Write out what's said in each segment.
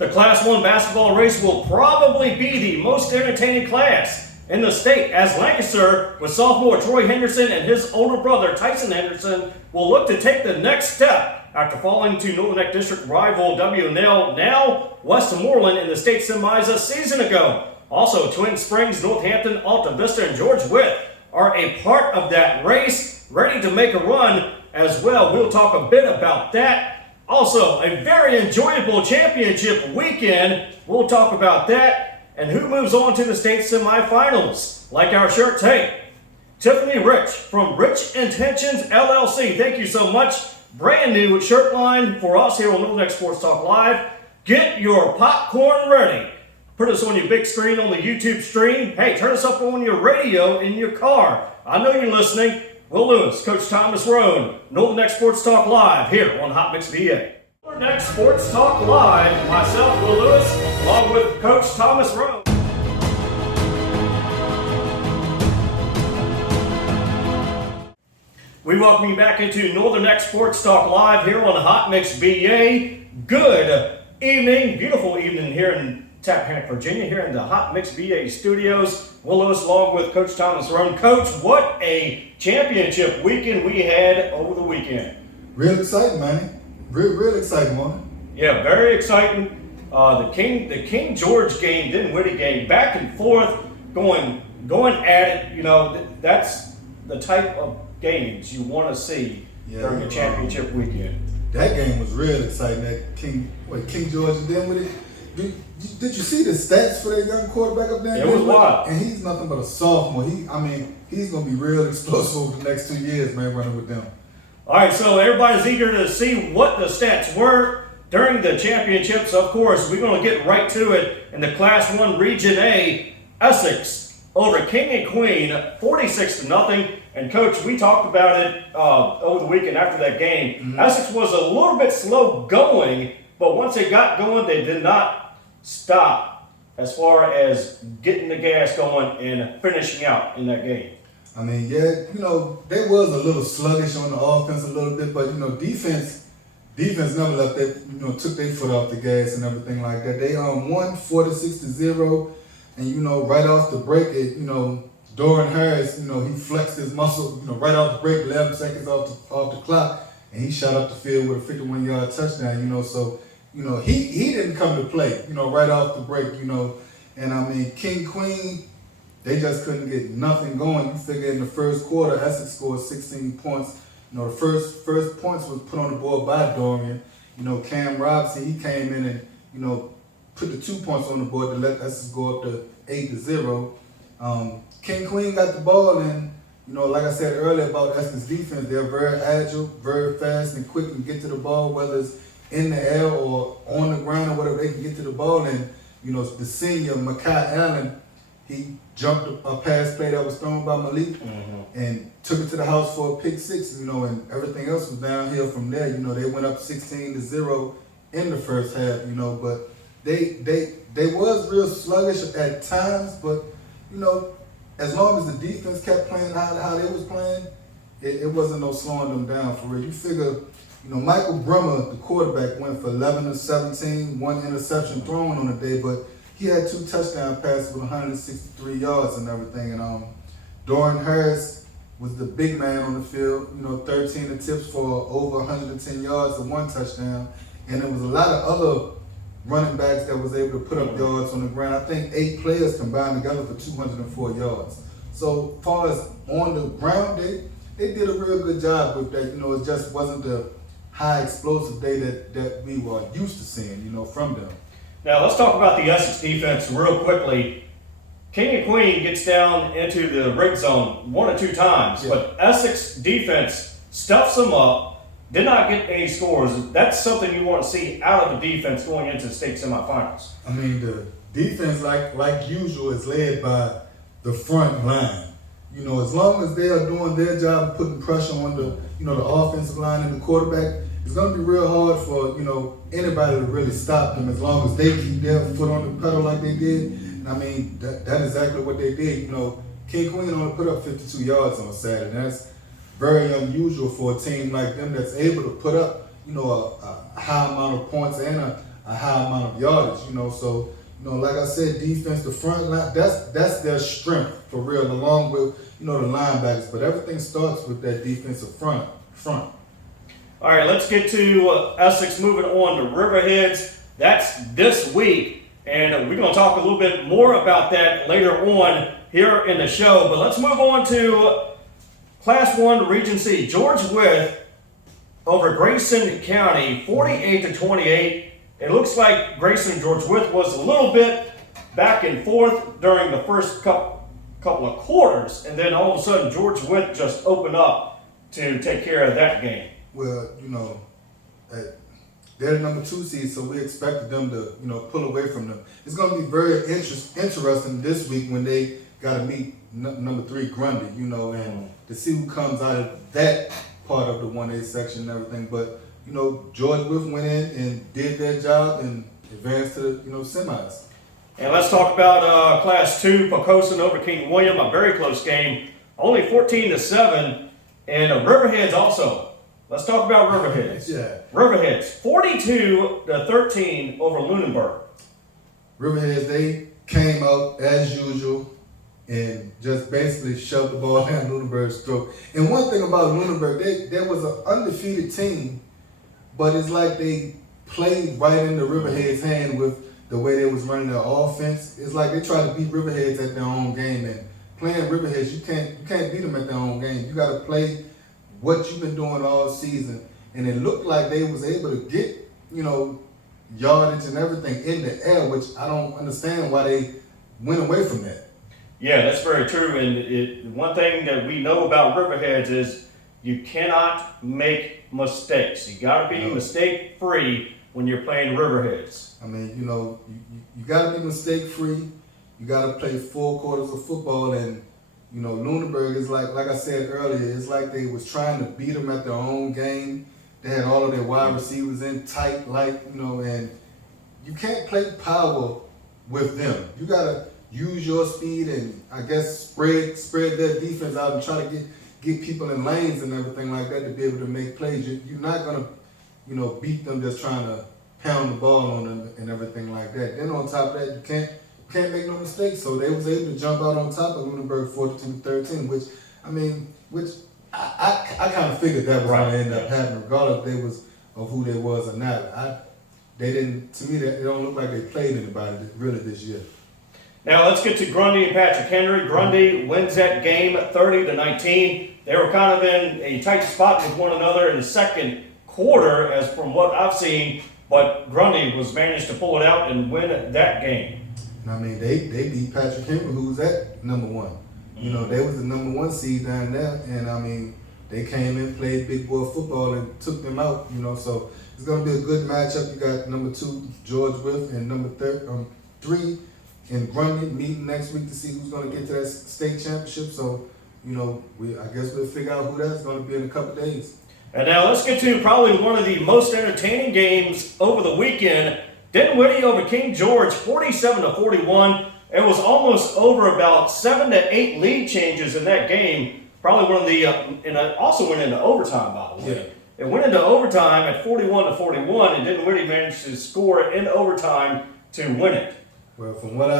The Class 1 basketball race will probably be the most entertaining class in the state, as Lancaster, with sophomore Troy Henderson and his older brother Tyson Henderson, will look to take the next step after falling to Northern Neck District rival WNL, now Westmoreland, in the state semis a season ago. Also, Twin Springs, Northampton, Alta Vista, and George Witt are a part of that race, ready to make a run as well. We'll talk a bit about that. Also, a very enjoyable championship weekend. We'll talk about that and who moves on to the state semifinals. Like our shirt tape, Tiffany Rich from Rich Intentions LLC. Thank you so much. Brand new shirt line for us here on Northern Neck Sports Talk Live. Get your popcorn ready. Put us on your big screen on the YouTube stream. Hey, turn us up on your radio in your car. I know you're listening. Will Lewis, Coach Thomas Roane, Northern Neck Sports Talk Live here on Hot Mix VA. Northern Neck Sports Talk Live, myself, Will Lewis, along with Coach Thomas Roane. We welcome you back into Northern Neck Sports Talk Live here on Hot Mix VA. Good evening, beautiful evening here in Rappahannock, Virginia, here in the Hot Mix VA studios. Will Lewis along with Coach Thomas Roane. Coach, what a championship weekend we had over the weekend. Real exciting, man. Real exciting, man. Yeah, very exciting. The King George game, Dinwiddie game, back and forth, going at it. You know, that's the type of games you want to see during a championship weekend. That game was real exciting. That King George and Dinwiddie. Did you see the stats for that young quarterback up there? It was wild. And he's nothing but a sophomore. He's going to be real explosive over the next 2 years, man, running with them. All right, so everybody's eager to see what the stats were during the championships. Of course, we're going to get right to it in the Class 1 Region A. Essex over King and Queen, 46-0. And Coach, we talked about it over the weekend after that game. Mm-hmm. Essex was a little bit slow going, but once they got going, they did not stop as far as getting the gas going and finishing out in that game. I mean, yeah, they was a little sluggish on the offense a little bit, but, defense never left that, took their foot off the gas and everything like that. They won 46-0, and, right off the break, Dorian Harris, he flexed his muscle, right off the break, 11 seconds off the clock, and he shot up the field with a 51-yard touchdown, so he didn't come to play, right off the break, and I mean, King Queen, they just couldn't get nothing going. You figure in the first quarter, Essex scored 16 points. The first points was put on the board by Dorian. Cam Robinson, he came in and, put the 2 points on the board to let Essex go up to 8-0. King Queen got the ball, and, like I said earlier about Essex defense, they're very agile, very fast and quick and get to the ball, whether it's in the air or on the ground or whatever, they can get to the ball. And, the senior, Makai Allen, he jumped a pass play that was thrown by Malik and took it to the house for a pick six, and everything else was downhill from there. They went up 16-0 in the first half, but they was real sluggish at times, but, as long as the defense kept playing how they was playing, it wasn't no slowing them down for real. You figure, Michael Brummer, the quarterback, went for 11-17, one interception thrown on the day, but he had 2 touchdown passes with 163 yards and everything. And Dorian Harris was the big man on the field, 13 attempts for over 110 yards and 1 touchdown. And there was a lot of other running backs that was able to put up yards on the ground. I think 8 players combined together for 204 yards. So as far as on the ground, they did a real good job with that. It just wasn't the high explosive day that we were used to seeing, from them. Now let's talk about the Essex defense real quickly. King and Queen gets down into the red zone 1 or 2 times, but Essex defense stuffs them up, did not get any scores. That's something you want to see out of the defense going into the state semifinals. I mean, the defense, like usual, is led by the front line. As long as they are doing their job of putting pressure on the offensive line and the quarterback, it's going to be real hard for, anybody to really stop them as long as they keep their foot on the pedal like they did. And I mean, that's exactly what they did. King Queen only put up 52 yards on Saturday. That's very unusual for a team like them that's able to put up, a high amount of points and a a high amount of yardage, so, like I said, defense, the front line, that's their strength for real, along with, the linebackers, but everything starts with that defensive front. All right, let's get to Essex, moving on to Riverheads. That's this week, and we're going to talk a little bit more about that later on here in the show. But let's move on to Class 1 Region C. George Wythe over Grayson County, 48-28. It looks like Grayson and George Wythe was a little bit back and forth during the first couple of quarters, and then all of a sudden George Wythe just opened up to take care of that game. Well, they're the number 2 seed, so we expected them to, pull away from them. It's going to be very interesting this week when they got to meet number 3 Grundy, and to see who comes out of that part of the 1A section and everything. But, George Wythe went in and did their job and advanced to the, semis. And let's talk about Class 2, Poquoson over King William, a very close game, only 14-7, and Riverheads also. Let's talk about Riverheads. Yeah. Riverheads, 42-13 over Lunenburg. Riverheads, they came out as usual and just basically shoved the ball down Lunenburg's throat. And one thing about Lunenburg, there was an undefeated team, but it's like they played right into Riverheads' hand with the way they was running their offense. It's like they tried to beat Riverheads at their own game, and playing Riverheads, you can't beat them at their own game. You got to play what you've been doing all season, and it looked like they was able to get, yardage and everything in the air, which I don't understand why they went away from that. Yeah, that's very true. And one thing that we know about Riverheads is you cannot make mistakes. You got to be mistake-free when you're playing Riverheads. I mean, you got to be mistake-free. You got to play 4 quarters of football, and Lunenburg is like I said earlier, it's like they was trying to beat them at their own game. They had all of their wide receivers in tight, and you can't play power with them. You gotta use your speed and I guess spread their defense out and try to get people in lanes and everything like that to be able to make plays. You're not gonna, beat them just trying to pound the ball on them and everything like that. Then on top of that, you can't make no mistakes. So they was able to jump out on top of Lunenburg 42-13, which I kind of figured that was going to end up happening, regardless if they was of who they was or not. They didn't. To me, they don't look like they played anybody really this year. Now let's get to Grundy and Patrick Henry. Grundy wins that game 30-19. They were kind of in a tight spot with one another in the second quarter, as from what I've seen. But Grundy was managed to pull it out and win that game. I mean, they beat Patrick Henry, who was at number 1. They was the number 1 seed down there, and I mean, they came in, played big boy football, and took them out. So it's gonna be a good matchup. You got number 2 George Wythe and number 3 in Grundy meeting next week to see who's gonna get to that state championship. So I guess we'll figure out who that's gonna be in a couple days. And now let's get to probably one of the most entertaining games over the weekend. Dinwiddie over King George, 47-41. It was almost over, about 7 to 8 lead changes in that game. Probably one of the, and it also went into overtime, by the way. Yeah. It went into overtime at 41-41, and Dinwiddie managed to score in overtime to win it. Well, from what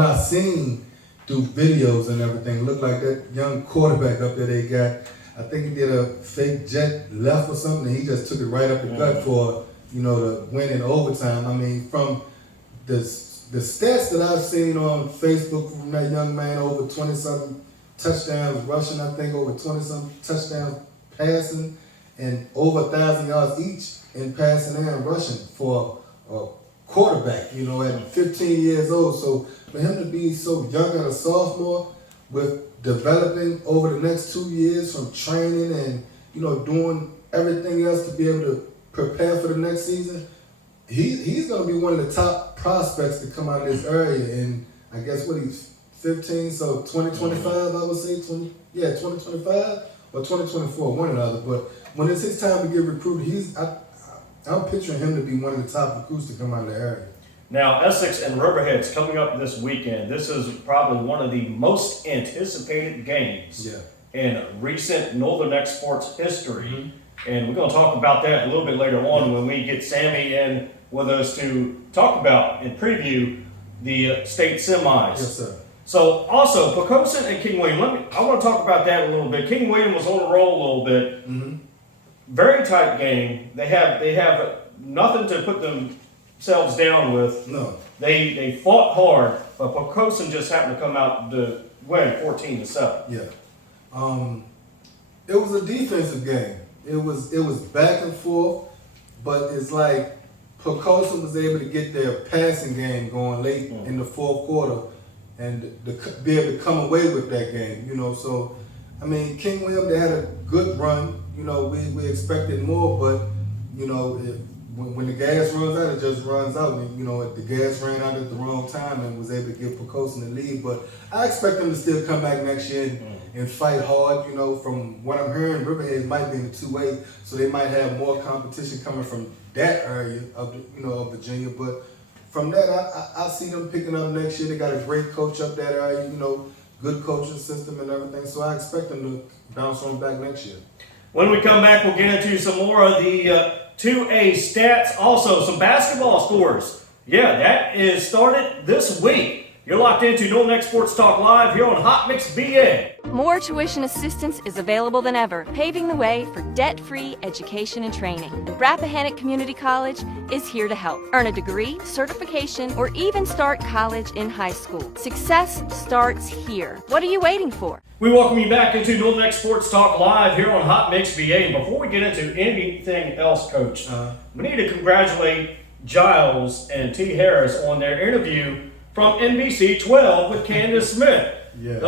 I seen through videos and everything, it looked like that young quarterback up there they got, I think he did a fake jet left or something, and he just took it right up the gut for, the win in overtime. I mean, from the stats that I've seen on Facebook from that young man, over 20-something touchdowns rushing, I think over 20-something touchdowns passing, and over 1,000 yards each in passing and rushing for a quarterback, at 15 years old. So for him to be so young and a sophomore, with developing over the next 2 years from training and, doing everything else to be able to prepare for the next season, he's going to be one of the top prospects to come out of this area. And I guess he's 15, so 2025, I would say 2025 or 2024, one or the other. But when it's his time to get recruited, I'm picturing him to be one of the top recruits to come out of the area. Now, Essex and Riverheads coming up this weekend. This is probably one of the most anticipated games in recent Northern Exports history. And we're going to talk about that a little bit later on when we get Sammy in with us to talk about and preview the state semis. Yes, sir. So also, Poquoson and King William, I want to talk about that a little bit. King William was on the roll a little bit. Mm-hmm. Very tight game. They have nothing to put themselves down with. No. They fought hard, but Poquoson just happened to come out to win 14-7. Yeah. It was a defensive game. It was back and forth, but it's like Poquoson was able to get their passing game going late in the fourth quarter and be able to come away with that game, So, I mean, King William, they had a good run. We expected more, but, when the gas runs out, it just runs out. And, the gas ran out at the wrong time and was able to give Poquoson the lead. But I expect them to still come back next year and fight hard. From what I'm hearing, Riverhead might be in the 2A, so they might have more competition coming from that area of of Virginia. But from that, I see them picking up next year. They got a great coach up that area. Good coaching system and everything. So I expect them to bounce on back next year. When we come back, we'll get into some more of the 2A stats. Also, some basketball scores. Yeah, that is started this week. You're locked into NNK Sports Talk Live here on Hot Mix BA. More tuition assistance is available than ever, paving the way for debt-free education and training. And Rappahannock Community College is here to help. Earn a degree, certification, or even start college in high school. Success starts here. What are you waiting for? We welcome you back into NNK Sports Talk Live here on Hot Mix BA. And before we get into anything else, Coach, we need to congratulate Giles and T. Harris on their interview from NBC 12 with Candace Smith. Yeah.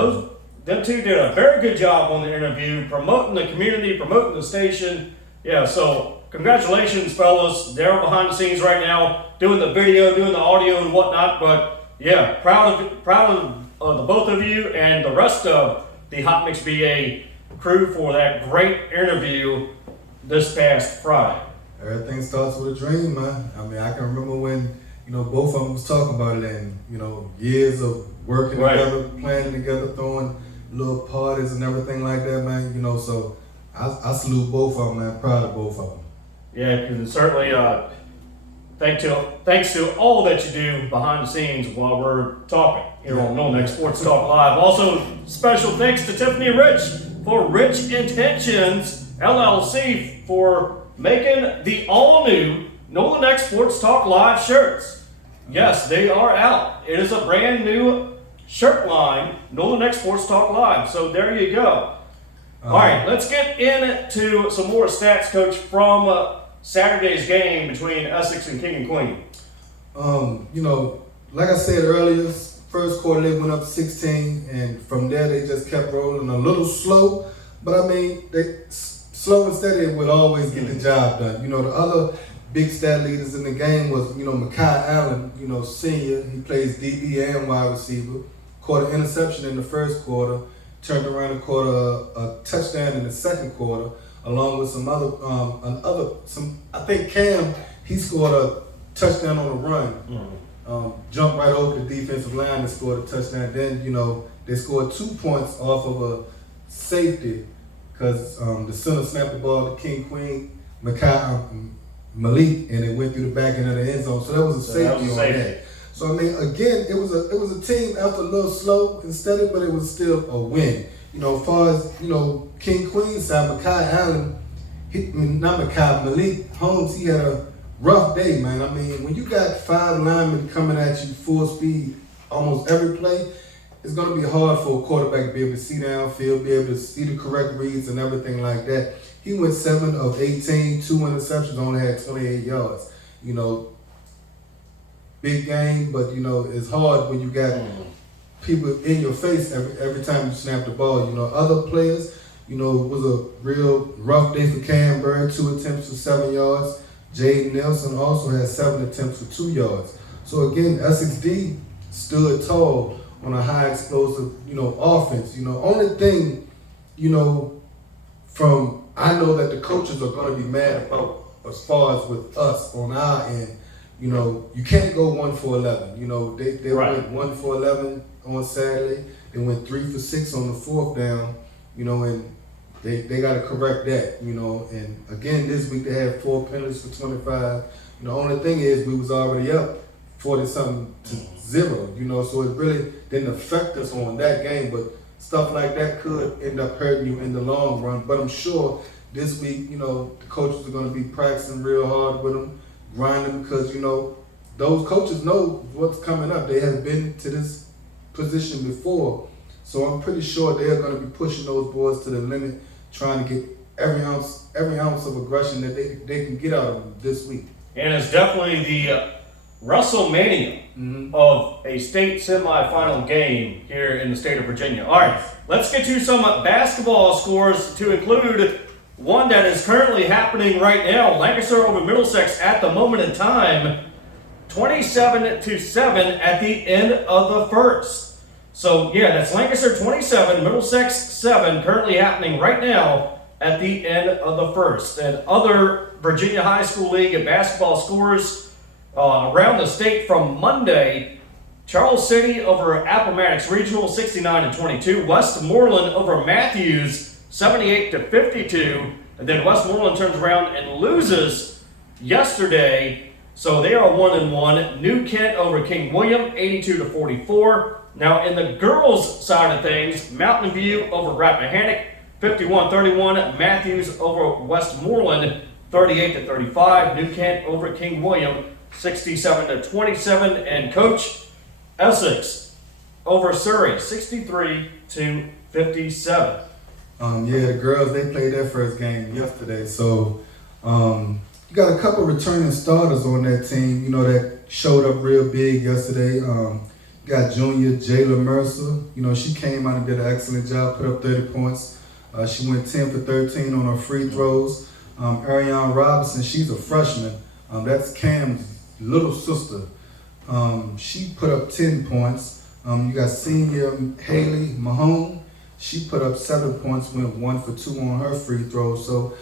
Them two did a very good job on the interview, promoting the community, promoting the station. Yeah, so congratulations, fellas. They're behind the scenes right now, doing the video, doing the audio and whatnot. But yeah, proud of the both of you and the rest of the Hot Mix BA crew for that great interview this past Friday. Everything starts with a dream, man. I mean, I can remember when both of them was talking about it, and years of working together, planning together, throwing little parties and everything like that, man. So I salute both of them, man. Proud of both of them. Yeah, because certainly thanks to all that you do behind the scenes while we're talking here on NNK Sports Talk Live. Also, special thanks to Tiffany Rich for Rich Intentions LLC for making the all-new NNK Sports Talk Live shirts. Yes, they are out. It is a brand new shirt line, NNK Sports Talk Live. So there you go. All right, let's get into some more stats, Coach, from Saturday's game between Essex and King and Queen. Like I said earlier, first quarter they went up 16, and from there they just kept rolling a little slow. But I mean, they slow and steady would always get the job done. The other big stat leaders in the game was, Mekhi Allen, senior. He plays DB and wide receiver. Caught an interception in the first quarter. Turned around and caught a touchdown in the second quarter, along with some other, I think Cam, he scored a touchdown on the run. Jumped right over the defensive line and scored a touchdown. Then, they scored 2 points off of a safety because the center snapped the ball to King Queen, Malik, and it went through the back end of the end zone. So that was a safety on that. So I mean, again, it was a team after a little slow and steady, but it was still a win. As far as King Queen side, Malik Holmes, he had a rough day, man. I mean, when you got 5 linemen coming at you full speed almost every play, it's going to be hard for a quarterback to be able to see downfield, be able to see the correct reads and everything like that. He went 7 of 18, 2 interceptions, only had 28 yards. Big game, but it's hard when you got people in your face every time you snap the ball. Other players, it was a real rough day for Cam Bird, 2 attempts for 7 yards. Jaden Nelson also had 7 attempts for 2 yards. So again, Essex D stood tall on a high explosive, offense. Only thing, I know that the coaches are going to be mad about as far as with us on our end. You can't go 1 for 11. They went 1 for 11 on Saturday. They went 3 for 6 on the 4th down. And they got to correct that. And again, this week they had 4 penalties for 25. The only thing is we was already up 40-something to 0, so it really didn't affect us on that game, but stuff like that could end up hurting you in the long run. But I'm sure this week, the coaches are going to be practicing real hard with them, grinding, because, those coaches know what's coming up. They have been to this position before. So I'm pretty sure they're going to be pushing those boys to the limit, trying to get every ounce of aggression that they can get out of them this week. And it's definitely the WrestleMania of a state semifinal game here in the state of Virginia. All right, let's get to some basketball scores, to include one that is currently happening right now. Lancaster over Middlesex at the moment in time, 27-7 at the end of the first. So yeah, that's Lancaster 27, Middlesex 7, currently happening right now at the end of the first. And other Virginia High School League and basketball scores around the state from Monday: Charles City over Appomattox Regional 69-22, Westmoreland over Matthews 78-52, and then Westmoreland turns around and loses yesterday. So they are 1-1. New Kent over King William, 82-44. Now in the girls' side of things, Mountain View over Rappahannock, 51-31. Matthews over Westmoreland, 38-35. New Kent over King William, 67-27. And Coach Essex over Surrey, 63-57. The girls, they played their first game yesterday. So you got a couple returning starters on that team, that showed up real big yesterday. Got junior Jayla Mercer. She came out and did an excellent job, put up 30 points. She went 10 for 13 on her free throws. Ariane Robinson, she's a freshman. That's Cam's little sister. She put up 10 points. You got senior Haley Mahone. She put up 7 points, went 1 for 2 on her free throws. So,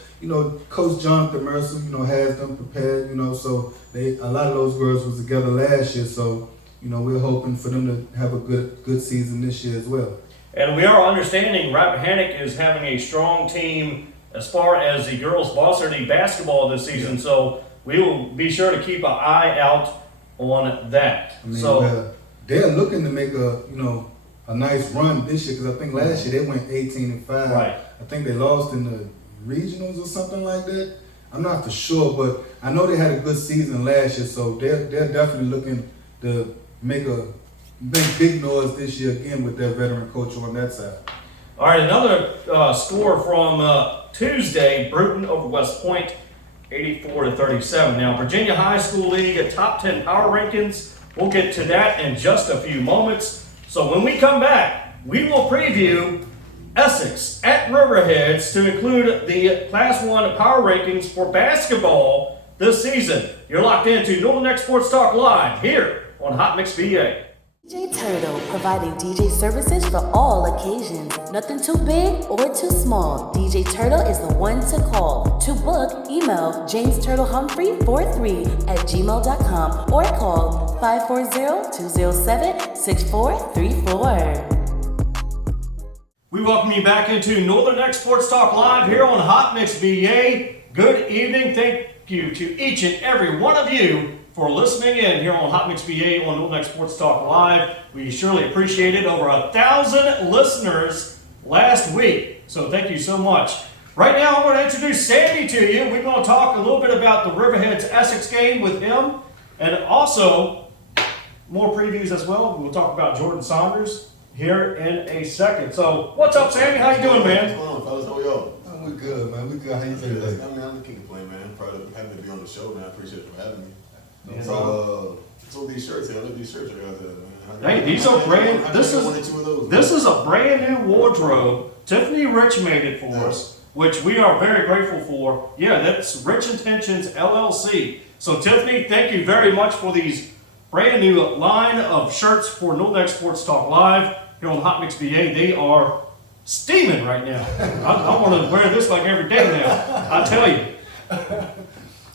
Coach Jonathan Mercer, has them prepared, so a lot of those girls was together last year. So, we're hoping for them to have a good season this year as well. And we are understanding Rappahannock is having a strong team as far as the girls' varsity basketball this season. Yeah. So we will be sure to keep an eye out on that. They're looking to make a nice run this year, because I think last year they went 18-5. Right. I think they lost in the regionals or something like that. I'm not for sure, but I know they had a good season last year, so they're definitely looking to make big noise this year again with their veteran coach on that side. All right, another score from Tuesday: Bruton over West Point, 84-37. Now, Virginia High School League at top 10 power rankings. We'll get to that in just a few moments. So when we come back, we will preview Essex at Riverheads to include the Class 1 power rankings for basketball this season. You're locked into Northern Neck Sports Talk Live here on Hot Mix VA. DJ Turtle, providing DJ services for all occasions. Nothing too big or too small. DJ Turtle is the one to call. To book, email jamesturtlehumphrey43@gmail.com or call 540-207-6434. We welcome you back into Northern Neck Sports Talk Live here on Hot Mix VA. Good evening. Thank you to each and every one of you for listening in here on Hot Mix VA on Northern Neck Sports Talk Live. We surely appreciate it. Over 1,000 listeners last week, so thank you so much. Right now, I'm going to introduce Sandy to you. We're going to talk a little bit about the Riverheads Essex game with him, and also more previews as well. We'll talk about Jordan Saunders here in a second. So, what's up, Sandy? How you doing, man? What's going on, fellas? How are y'all? We're good, man. We're good. How you doing today? I mean, I'm looking to play, man. Proud of having to be on the show, man. I appreciate you for having me. Yeah. So these shirts here. I love these shirts I got there. Hey, these are brand. This is a brand new wardrobe. Tiffany Rich made it for us, which we are very grateful for. Yeah, that's Rich Intentions LLC. So Tiffany, thank you very much for these brand new line of shirts for Northern Neck Sports Talk Live here on Hot Mix VA. They are steaming right now. I want to wear this like every day now. I tell you.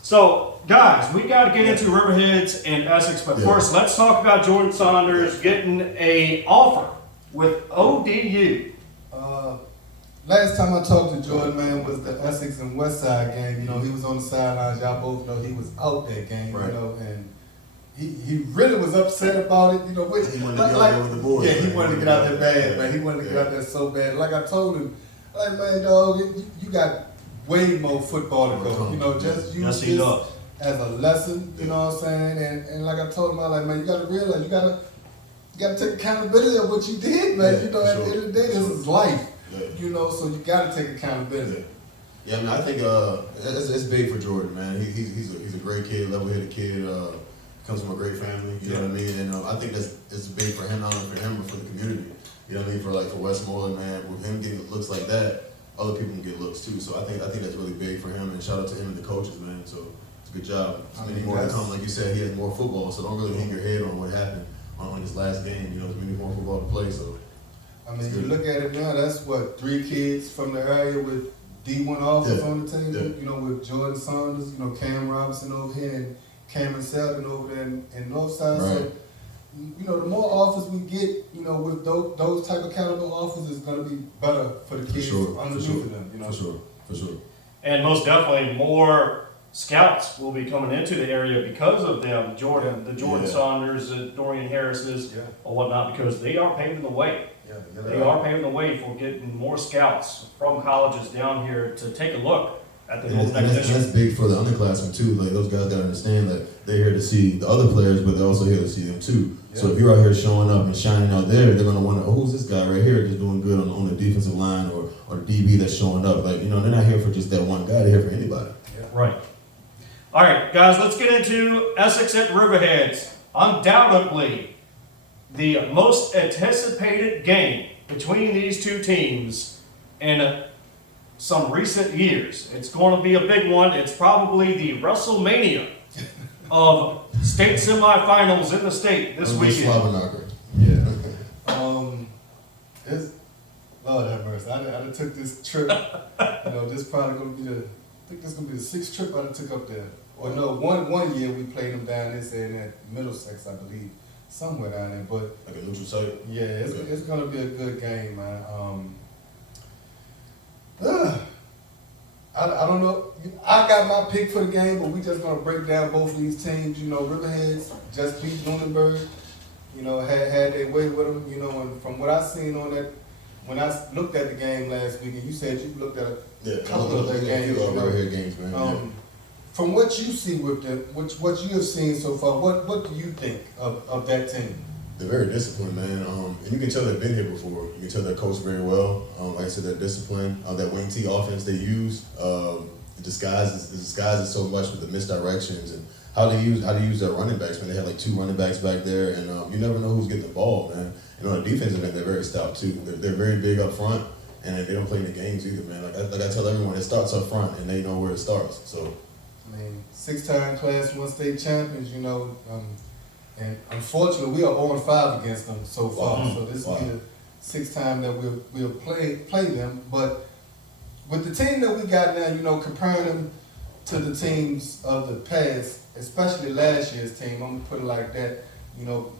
So, guys, we got to get into Riverheads and Essex, but first, let's talk about Jordan Saunders getting a offer with ODU. last time I talked to Jordan, man, was the Essex and Westside game. You know, he was on the sidelines. Y'all both know he was out that game. Right. You know, and he really was upset about it. You know, He wanted to get out there with the boys. Yeah, he man. wanted to get out there bad, man. He wanted to Yeah. get out there so bad. Like I told him, like, man, dog, you got way more football to go. You know, just use Yes, he this does. as a lesson. You know what I'm saying? And like I told him, I like, man, you got to realize you got to take accountability of what you did, man. Yeah, you know, for at sure. the end of the day, For this sure. is life. Yeah. You know, so you got to take accountability. Yeah, I mean, I think it's big for Jordan, man. He's a great kid, level-headed kid. Comes from a great family, you know what I mean. And I think it's big for him, not only for him, but for the community. You know what I mean? For Westmoreland, man, with him getting looks like that, other people can get looks too. So I think that's really big for him. And shout out to him and the coaches, man. So it's a good job. I Many mean, more to that's- come. Like you said, he has more football, so don't really hang your head on what happened on his last game. You know, there's many more football to play. So I mean, you look at it now, that's what, 3 kids from the area with D1 offers Yeah. on the team. Yeah. You know, with Jordan Saunders, you know, Cam Robinson over here, and Cameron Selden over there in Northside. So, Right. you know, the more offers we get, you know, with those type of caliber offers, is going to be better for the kids underneath of them. You know, for sure. And most definitely more scouts will be coming into the area because of them, the Jordan Yeah. Saunders, the Dorian Harrises, Yeah. or whatnot, because they are paving the way. Yeah, They are paving the way for getting more scouts from colleges down here to take a look at the And North that's Division. big for the underclassmen too. Like those guys gotta understand that they're here to see the other players, but they're also here to see them too. So if you're out here showing up and shining out there, they're gonna wonder, oh, who's this guy right here that's doing good on the defensive line or the DB that's showing up. Like, you know, they're not here for just that one guy. They're here for anybody. Right. All right, guys, let's get into Essex at Riverheads. Undoubtedly, the most anticipated game between these two teams in some recent years. It's going to be a big one. It's probably the WrestleMania of state semifinals in the state this weekend. Yeah. It's, Lord have mercy. I done took this trip. You know, this probably gonna be I think this gonna be the 6th trip I done took up there. Or no, one year we played them down this end at Middlesex, I believe, somewhere down there. But Like a neutral site. yeah, it's gonna be a good game, man. I don't know. I got my pick for the game, but we just gonna break down both of these teams. You know, Riverheads just beat Lunenburg. You know, had their way with them. You know, and from what I seen on that, when I looked at the game last week, and you said you looked at a couple of their games. You know, Riverhead games, man. from what you see with them, what you have seen so far, what do you think of that team? They're very disciplined, man. And you can tell they've been here before. You can tell they're coached very well. Like I said, they're disciplined. That wing T offense they use, it disguises so much with the misdirections and how they use their running backs. Man, they had like 2 running backs back there, and you never know who's getting the ball, man. And on the defensive end, they're very stout too. They're very big up front, and they don't play in the games either, man. Like I tell everyone, it starts up front, and they know where it starts. So, I mean, 6-time Class 1 state champions, you know, and unfortunately we are 0-5 against them so far. Wow. So this Wow. will be the 6th time that we'll play them. But with the team that we got now, you know, comparing them to the teams of the past, especially last year's team, I'm gonna put it like that. You know,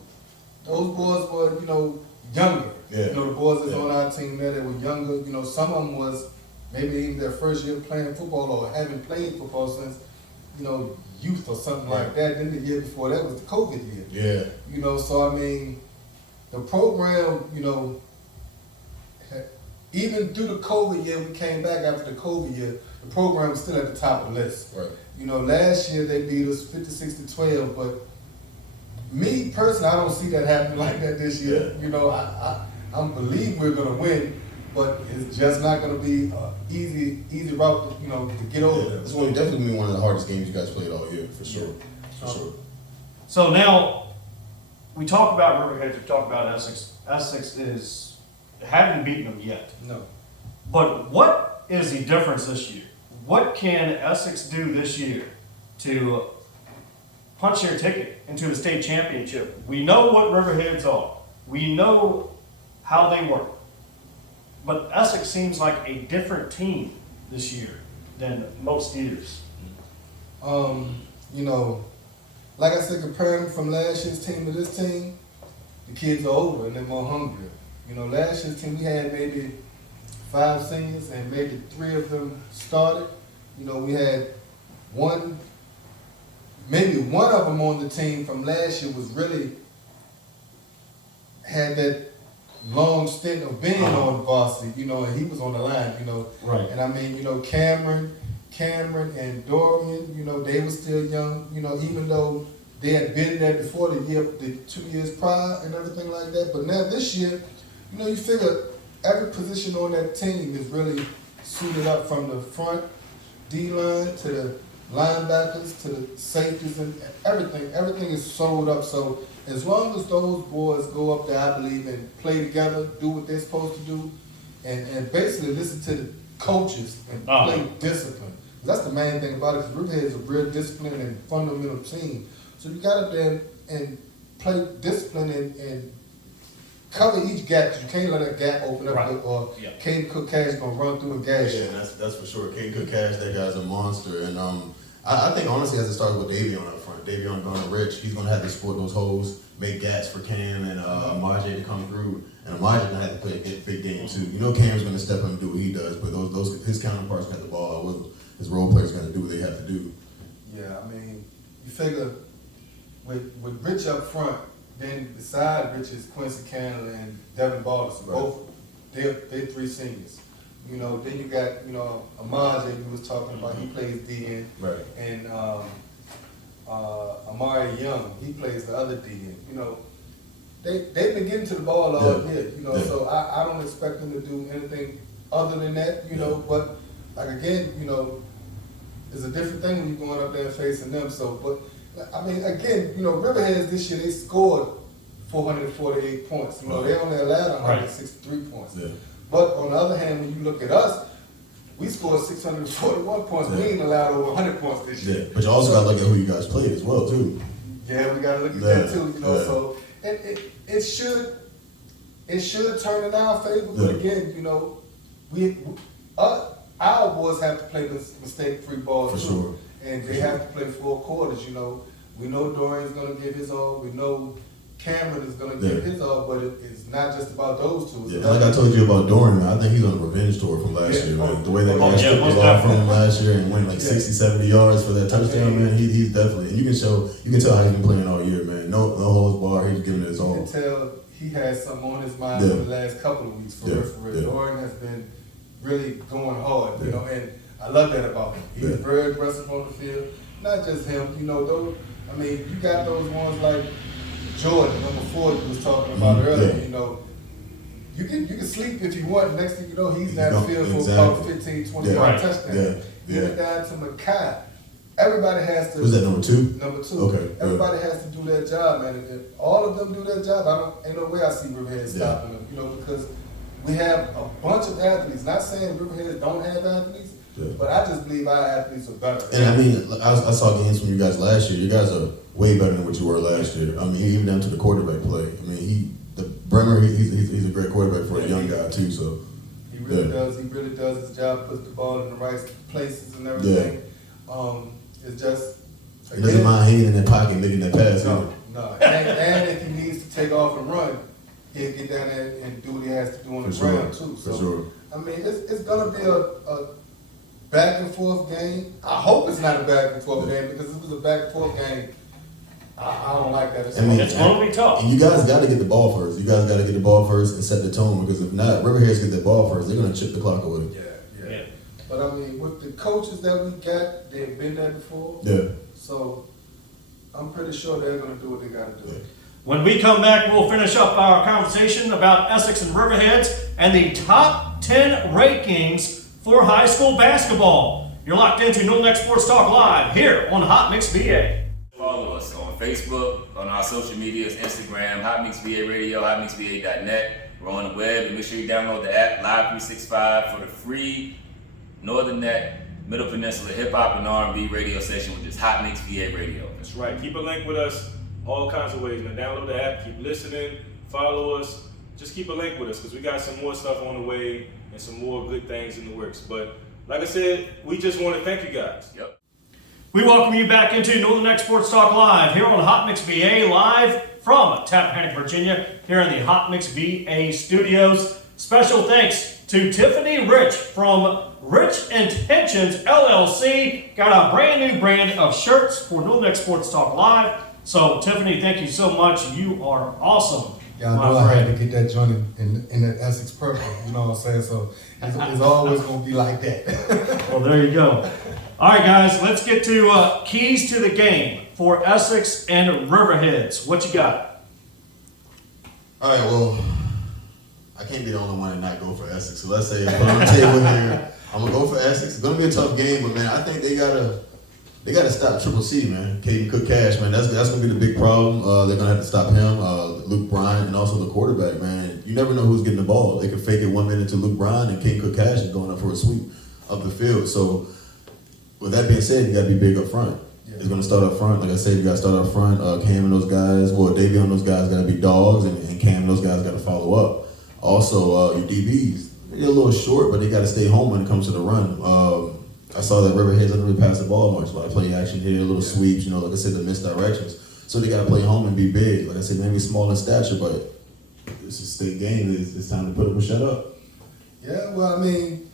those boys were, you know, younger. Yeah. You know, the boys that's Yeah. on our team there, they were younger. You know, some of them was maybe even their first year playing football or haven't played football since, you know, youth or something like that. Then the year before that was the COVID year. yeah. You know, so I mean, the program, you know, even through the COVID year, we came back after the COVID year, the program was still at the top of the list. Right. You know, last year they beat us 56-12, but me personally, I don't see that happening like that this year. Yeah. You know, I believe we're gonna win, but it's just not gonna be easy route to, you know, to get over. Yeah, it's going to definitely be one of the hardest games you guys played all year, for sure. For sure. So now, we talk about Riverheads, we talk about Essex. Essex haven't beaten them yet. No. But what is the difference this year? What can Essex do this year to punch their ticket into the state championship? We know what Riverheads are. We know how they work. But Essex seems like a different team this year than most years. You know, like I said, comparing from last year's team to this team, the kids are older and they're more hungrier. You know, last year's team, we had maybe 5 seniors, and maybe 3 of them started. You know, we had maybe one of them on the team from last year was really had that long stint of being on varsity, you know, and he was on the line, you know. Right. And I mean, you know, Cameron and Dorian, you know, they were still young, you know, even though they had been there before the 2 years prior and everything like that. But now this year, you know, you figure every position on that team is really suited up from the front D-line to the linebackers to the safeties and everything. Everything is sold up. So as long as those boys go up there, I believe, and play together, do what they're supposed to do, and basically listen to the coaches and play discipline. That's the main thing about it, because Riverhead is a real disciplined and fundamental team. So you got to then and play discipline and cover each gap, because you can't let that gap open up, or Caden Cook Cash is going to run through and gash. Yeah, that's for sure. Caden Cook Cash, that guy's a monster. And I think honestly, as it started with Davion up front, Davion going rich, he's going to have to support those holes, make gaps for Cam and Amaje to come through. And Amaje going to have to play a big game too. You know Cam's going to step up and do what he does, but those his counterparts got the ball out with him. His role players got to do what they have to do. Yeah, I mean, you figure with Rich up front, then beside Rich is Quincy Candler and Devin Ballers. So both they're 3 seniors. You know, then you got, you know, Amaje you was talking about, he plays DN. Right. And Amari Young, he plays the other DN. You know, they've been getting to the ball all year, you know, so I don't expect them to do anything other than that, you know, but like again, you know, it's a different thing when you're going up there and facing them. So, but I mean, again, you know, Riverheads this year, they scored 448 points. You know, they only allowed 163 points. Yeah. But on the other hand, when you look at us, we scored 641 points. We ain't allowed over 100 points this year. Yeah, but you also got to look at who you guys played as well, too. Yeah, we got to look at that too. You know, so it should turn in our favor. But again, you know, our boys have to play mistake-free ball for too. Sure. And they have to play 4 quarters, you know. We know Dorian's going to give his all. We know Cameron is going to give his all, but it's not just about those two. Yeah, like I told you about Dorian, man, I think he's on a revenge tour from last year, man. The way that guy stripped it off from him last year and went like 60, 70 yards for that touchdown, man, he's definitely, and you can tell how he's been playing all year, man. No holds barred, he's giving it his all. You can tell he has something on his mind for the last couple of weeks for real. Dorian has been really going hard, you know, and I love that about him. He's very aggressive on the field. Not just him, you know, those, I mean, you got those ones like Jordan, number 4 you was talking about earlier, you know. You can sleep if you want. Next thing you know, he's down the field for about 15, 20 yard touchdown. Even down to Makai. Everybody has to. Was that number 2? Number 2. Okay. Everybody has to do their job, man. If all of them do their job, ain't no way I see Riverhead stopping them, you know, because we have a bunch of athletes. Not saying Riverhead don't have athletes, but I just believe our athletes are better. And I mean, I saw games from you guys last year. You guys are way better than what you were last year. I mean, even down to the quarterback play. I mean, Bremer, he's a great quarterback for a young guy too. So he really does. He really does his job. Puts the ball in the right places and everything. It's just he doesn't mind hanging in that pocket and making that pass. No. And if he needs to take off and run, he'll get down there and do what he has to do on the ground too. So I mean, it's gonna be a back and forth game. I hope it's not a back and forth game, because if it was a back and forth game, I don't like that. It's going to be tough. And you guys got to get the ball first. You guys got to get the ball first and set the tone, because if not, Riverheads get the ball first, they're going to chip the clock away. Yeah. But I mean, with the coaches that we got, they've been there before. Yeah. So I'm pretty sure they're going to do what they got to do. When we come back, we'll finish up our conversation about Essex and Riverheads and the top 10 rankings for high school basketball. You're locked into NNK Sports Talk Live here on Hot Mix VA. Follow us on Facebook, on our social medias, Instagram, Hot Mix VA Radio, hotmixva.net. We're on the web, and make sure you download the app Live 365 for the free Northern Net Middle Peninsula Hip Hop and R&B radio station, which is Hot Mix VA Radio. That's right. Keep a link with us all kinds of ways. Now download the app, keep listening, follow us. Just keep a link with us, because we got some more stuff on the way and some more good things in the works. But like I said, we just want to thank you guys. Yep. We welcome you back into NNK Sports Talk Live here on Hot Mix VA, live from Rappahannock, Virginia, here in the Hot Mix VA studios. Special thanks to Tiffany Rich from Rich Intentions LLC. Got a brand new brand of shirts for Northern Neck Sports Talk Live. So Tiffany, thank you so much. You are awesome. Yeah, I know I had to get that joint in that Essex purple, you know what I'm saying? So it's always going to be like that. Well, there you go. All right, guys, let's get to keys to the game for Essex and Riverheads. What you got? All right, well, I can't be the only one to not go for Essex. So let's say if I'm on the table here, I'm going to go for Essex. It's going to be a tough game, but, man, I think they got to stop Triple C, man. Caden Cook Cash, man. That's going to be the big problem. They're going to have to stop him, Luke Bryan, and also the quarterback, man. You never know who's getting the ball. They can fake it 1 minute to Luke Bryan, and Caden Cook Cash is going up for a sweep up the field. So, with that being said, you got to be big up front. Yeah. It's going to start up front. Like I said, you got to start up front. Cam and those guys, Davion and those guys got to be dogs, and Cam and those guys got to follow up. Also, your DBs, they're a little short, but they got to stay home when it comes to the run. I saw that Riverheads didn't really pass the ball much. A lot of play action here, little sweeps, like I said, the misdirections. So they got to play home and be big. Like I said, maybe small in stature, but it's a state game. It's time to put up or shut up. Yeah, well, I mean,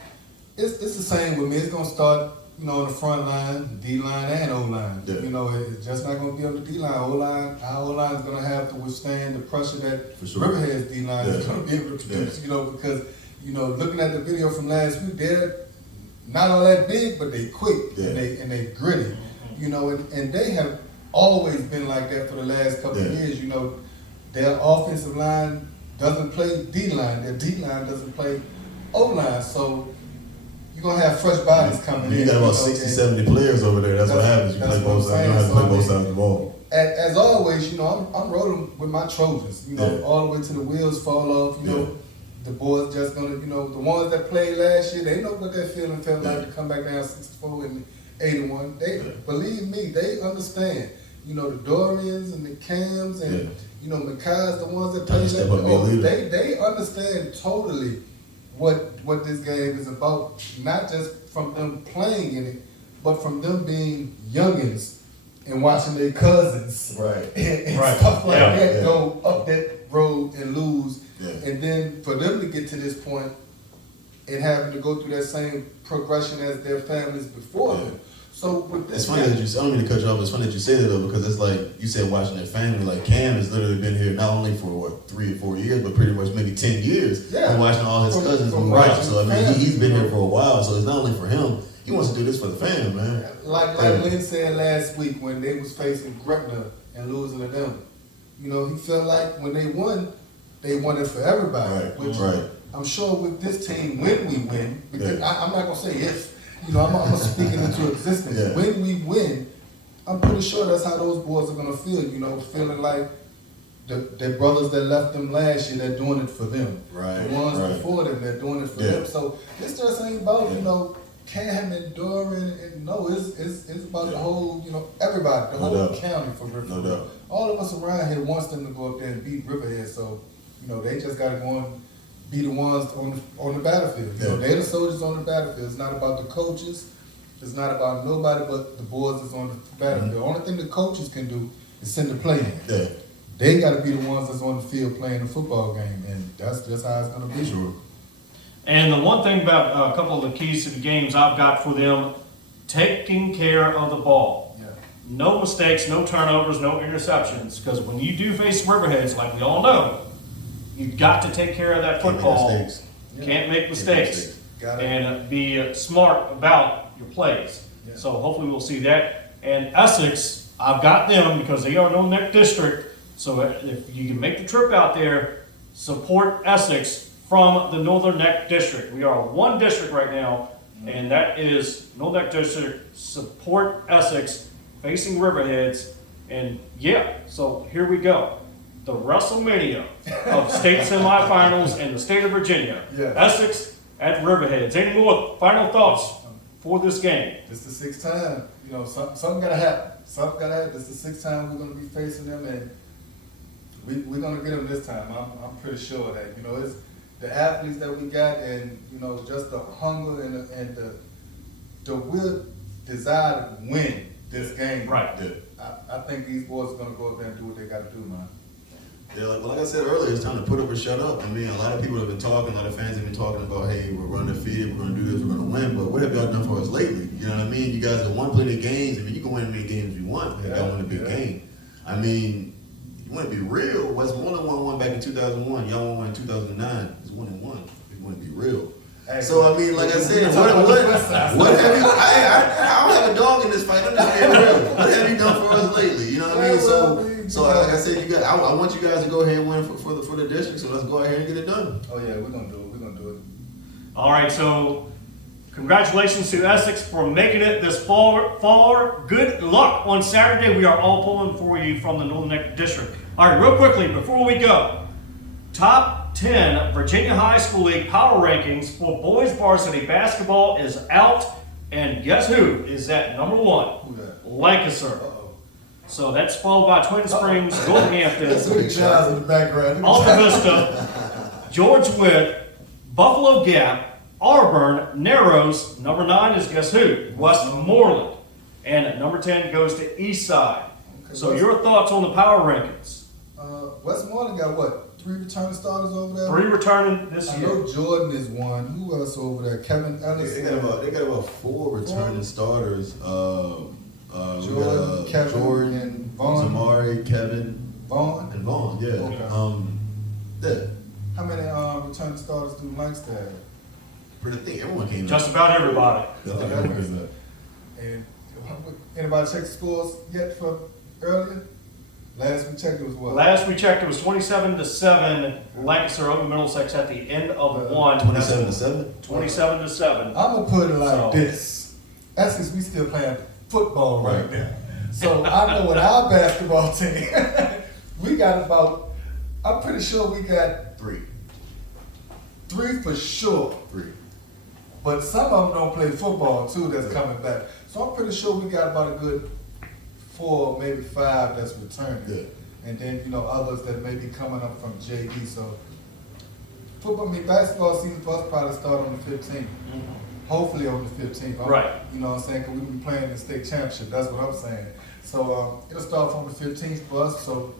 it's the same with me. It's going to start, on the front line, D-line and O-line. Yeah. It's just not going to be on the D-line. O-line, our O-line is going to have to withstand the pressure that Riverhead's D-line is going to be able to produce, because, looking at the video from last week, they're not all that big, but they quick and they gritty, and they have always been like that for the last couple of years. Their offensive line doesn't play D-line, their D-line doesn't play O-line, so you're gonna have fresh bodies coming in. You got about 60, 70 players over there. That's what happens. You play both sides. You don't have to play both sides of the ball. As always, I'm rolling with my Trojans. All the way to the wheels fall off. The boys just gonna, the ones that played last year, they know what that feeling felt like to come back down 64 and 81. They believe me, they understand. The Dorians and the Cams and Makai's the ones that play that. They understand totally what this game is about. Not just from them playing in it, but from them being youngins and watching their cousins and stuff like that go up that road and lose. Yeah. And then for them to get to this point and having to go through that same progression as their families before them. So with this, it's funny that I don't mean to cut you off, but it's funny that you say that though, because it's like you said, watching their family. Like Cam has literally been here not only for 3 or 4 years, but pretty much maybe 10 years. Yeah. And watching all his cousins move out. So I mean, he's been here for a while. So it's not only for him. He wants to do this for the fam, man. Like Lynn said last week when they was facing Gretna and losing to them. He felt like when they won it for everybody. Which I'm sure with this team, when we win, because I'm not gonna say if. I'm speaking into existence. Yeah. When we win, I'm pretty sure that's how those boys are gonna feel. Feeling like the brothers that left them last year, they're doing it for them. Right. The ones before them, they're doing it for them. So this just ain't about Cam and Dorian, and no, it's about the whole everybody, the whole county for Riverhead. No doubt. All of us around here wants them to go up there and beat Riverhead. So they just gotta go and be the ones on the battlefield. They're the soldiers on the battlefield. It's not about the coaches. It's not about nobody but the boys that's on the battlefield. The only thing the coaches can do is send the play in. Yeah. They got to be the ones that's on the field playing the football game, and that's just how it's going to be. Sure. And the one thing about a couple of the keys to the games I've got for them, taking care of the ball. Yeah. No mistakes, no turnovers, no interceptions, because when you do face Riverheads, like we all know, you've got to take care of that football. Can't make mistakes. And be smart about your plays. Yeah. So hopefully we'll see that. And Essex, I've got them because they are Northern Neck District. So if you can make the trip out there, support Essex from the Northern Neck District. We are one district right now, and that is Northern Neck District. Support Essex facing Riverheads. And so here we go. The WrestleMania of state semifinals in the state of Virginia. Yeah. Essex at Riverheads. Any more final thoughts for this game? This is the 6th time. Something got to happen. Something got to happen. This is the 6th time we're going to be facing them, and we're going to get them this time. I'm pretty sure of that. It's the athletes that we got, and just the hunger and the will, desire to win this game. Right. I think these boys are going to go up there and do what they got to do, man. Yeah, like I said earlier, it's time to put up or shut up. I mean, a lot of people have been talking, a lot of fans have been talking about, hey, we're running undefeated, we're going to do this, we're going to win. But what have y'all done for us lately? You know what I mean? You guys have won plenty of games. I mean, you can win as many games as you want. You got win a big game. I mean, you want to be real. Westmoreland won one back in 2001. Y'all won one in 2009. It's 1-1. You want to be real. So I mean, like I said, what have you? I don't have a dog in this fight. I'm just being real. What have you done for us lately? You know what I mean? So like I said, you got. I want you guys to go ahead and win for the district. So let's go ahead and get it done. Oh yeah, we're gonna do it. We're gonna do it. All right, so congratulations to Essex for making it this far. Good luck on Saturday. We are all pulling for you from the Northern Neck District. All right, real quickly before we go, top 10 Virginia High School League power rankings for boys varsity basketball is out, and guess who is at number 1? Who that? Lancaster. So that's followed by Twin Springs, Northampton, Big child in the background. Alta Vista, George Witt, Buffalo Gap, Auburn, Narrows. Number 9 is guess who? Westmoreland. And number 10 goes to Eastside. Okay, So your thoughts on the power rankings? Westmoreland got what? 3 returning starters over there? 3 returning this I year. know Jordan is one. Who else over there? Kevin Ellis. They got about 4 returning starters. Jordan, Kevin, and Vaughn. Zamari, Kevin, Vaughn. and Vaughn. Yeah. Okay. Yeah. How many returning starters do Lancaster have? But I think everyone came. Just about everybody. I think everyone came back. And anybody check the scores yet from earlier? Last we checked it was what? Last we checked, it was 27-7. Lancaster over Middlesex at the end of one. 27-7. 27-7. I'm gonna put it like So- this. Essex, we still playing football right now. So I know with our basketball team, we got about. I'm pretty sure we got 3. 3 for sure. 3. But some of them don't play football too. That's coming back. So I'm pretty sure we got about a good 4, maybe 5 that's returning. Yeah. And then, others that may be coming up from JV. So basketball season for us probably start on the 15th. Hopefully on the 15th. Right. You know what I'm saying? Because we've been playing the state championship. That's what I'm saying. So it'll start from the 15th for us. So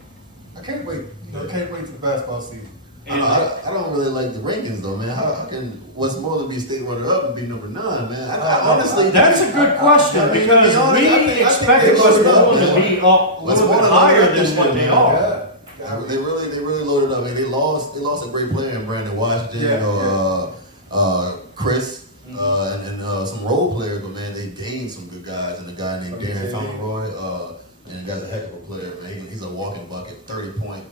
I can't wait. I can't wait for the basketball season. I don't really like the rankings though, man. How can Westmoreland be state runner-up and be number 9, man? I honestly, That's a good question because we expected Westmoreland to be up a little bit higher than what they are. Yeah. They really loaded up. I mean, they lost a great player in Brandon Washington, Chris, and some role players. But man, they gained some good guys, and a guy named Darren Fauntleroy, and the guy's a heck of a player, man. He's a walking bucket, 20-point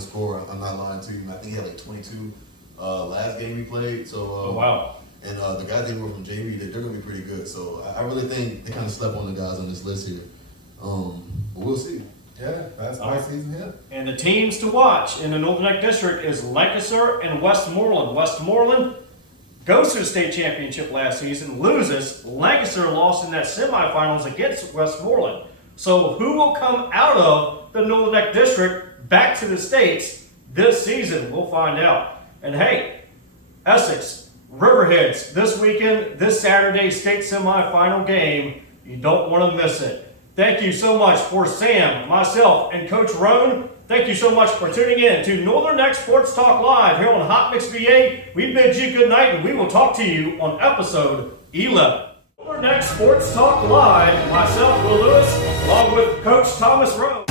scorer. I'm not lying to you. I think he had like 22 last game we played. So Oh, wow. And the guys they were from JV, they're gonna be pretty good. So I really think they kind of slept on the guys on this list here. But we'll see. Yeah, basketball season here. And the teams to watch in the Northern Neck District is Lancaster and Westmoreland. Westmoreland goes to the state championship last season, loses. Lancaster lost in that semifinals against Westmoreland. So who will come out of the Northern Neck District back to the States this season? We'll find out. And hey, Essex, Riverheads, this weekend, this Saturday, state semifinal game. You don't want to miss it. Thank you so much for Sam, myself, and Coach Roane. Thank you so much for tuning in to Northern Neck Sports Talk Live here on Hot Mix VA. We bid you good night, and we will talk to you on episode 11. Northern Neck Sports Talk Live, myself, Will Lewis, along with Coach Thomas Roane.